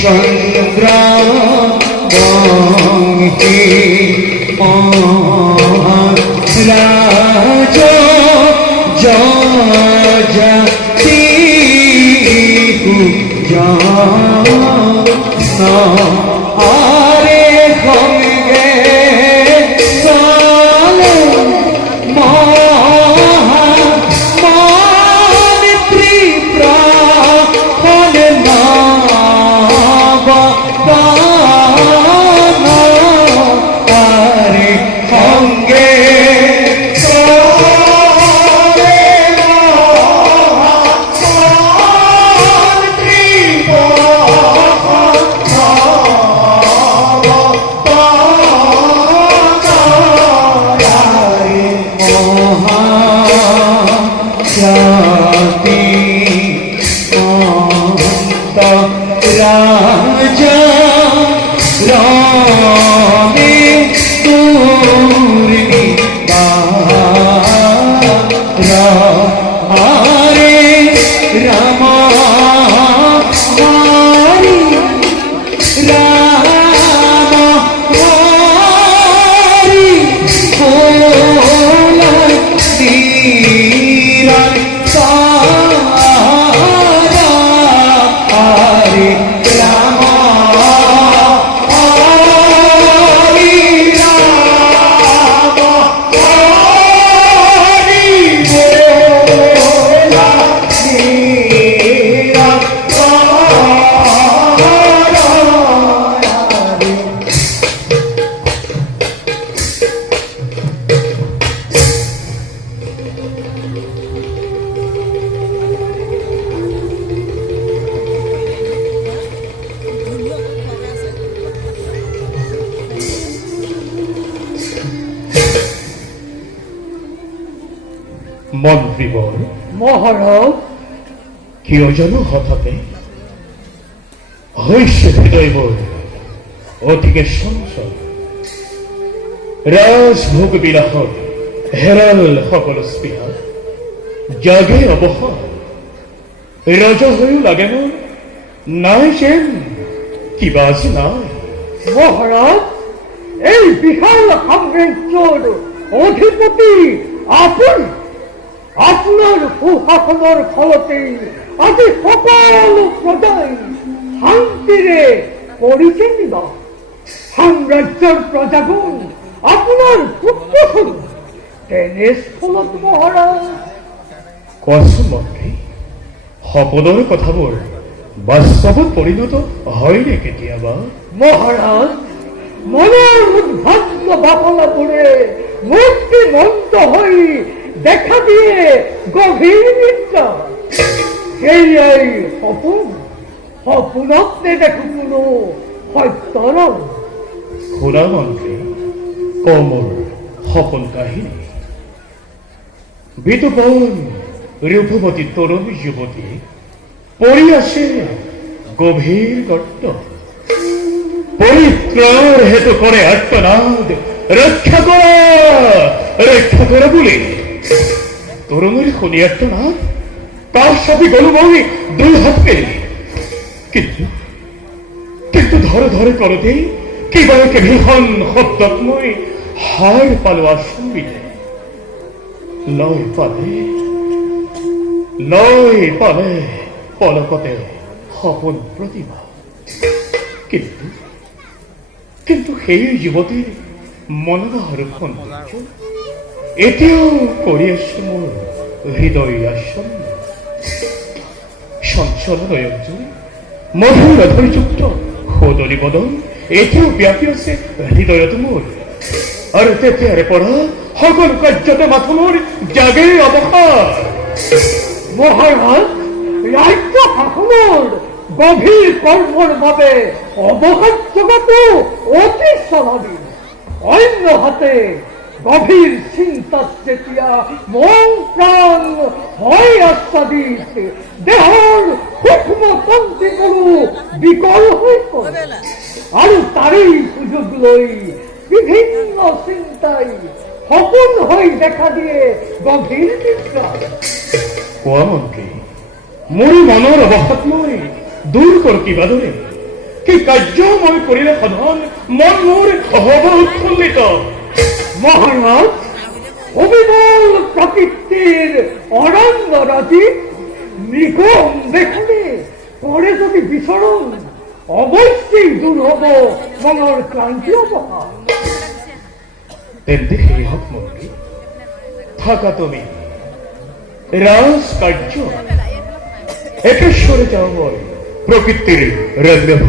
সংগ্রামে রাজ জাতি জানা আরে হঙ্গে সালো মহামন্ত্রী প্রাণ নাবা আরে হঙ্গে রাজা রামে তুরনি আরে রামা মারি রামা মারি ভোলা তীরা মন্ত্রীবর মহারাজ কেউ যেন হঠাতে হইছে হৃদয় বল অতিকে সংসদ রাজভোগ বিলাহ হেরাল সকল স্পৃহা জাগে অবহার রজ হয়েও লাগে না নাই যেন কিবা আজি নাই মহারাজ এই বিশাল সাম্রাজ্যৰ অধিপতি আপনি আপনার সুশাসনের ফলতে আজি সকল প্রজাই শান্তিরে পরিচয় দিবা সাম্রাজ্যের প্রজাগণ আপনার পুত্র তেনে স্থলত মহারাজ কোৱাচোন মন্ত্ৰী শপদৰ কথাবোৰ বাস্তৱত পৰিণত হয়নে কেতিয়াবা মহারাজ মনের উদ্ভাগ্য বাপলাবোরে মূর্তিমন্ত হই দেখা দিয়ে গভীর নিদ্রা সেই সপোন সপোনত নেদেখো কোনো সত্যৰ শুনা মন্ত্ৰী কমৰ সপোন কাহিনী বিতুপন ৰূপৱতী তৰুণ যুৱতী পৰি আছে গভীৰ গৰ্ত পরিত্রাণ হেতু করে আত্মনাদ রক্ষা করা বলে তরুণের শুনি আত্মনাদ তার সাথে গলুময় দুই হাত পেলে কিন্তু ধরে ধরে করতে কিবা একে ভীষণ শব্দময় হাড় পালোয়া সঙ্গীতে লয় পালে পলকতে সপোন প্রতিভা কিন্তু সেই যুৱতীৰ মনোহৰ সৌন্দৰ্য এতিয়াও কৰি আছে মোৰ হৃদয় আসন্ন চঞ্চল নয়নজুৰি মধুৰ অধৈৰ্যুক্ত সদলি বদন এতিয়াও ব্যাপি আছে হৃদয়ত মোৰ আৰু তেতিয়াৰে পৰা সকলো কাৰ্যতে মাথো মোৰ জাগে অৱসাৰ মহারাজ রাজ্য শাসনের গভীর কর্মর ভাবে অবকাশ জগাতো অতি স্বাভাবিক অন্য হাতে গভীর চিন্তা যেতিয়া মন প্রাণ হয় আচ্ছাদিত দেহর সূক্ষ্ম তন্ত্রীগুলো বিকল হয়ে পড়ে আর তারই সুযোগ লই বিভিন্ন চিন্তায় সপোন হয়ে দেখা দিয়ে গভীর নিদ্রা কোৱা মন্ত্ৰী মোৰ মনৰ অৱসাদ মই দূৰ কৰ কিবা দৰে কি কাৰ্য মই কৰিলে সাধন মন মোৰ হব উৎফুল্লিত। মহারাজ, অবিমল প্রকৃতির অরণ্য রাজি নিগম দেখনে পরে যদি বিচরণ অবশ্যই দূর হব মনৰ ক্লান্তি অবহার। তেন্তে সেই হওক মন্ত্ৰী, থাকা তুমি ৰাজ কাৰ্য একেশ্বৰে যাওঁ মই প্ৰকৃতিৰ ৰম্য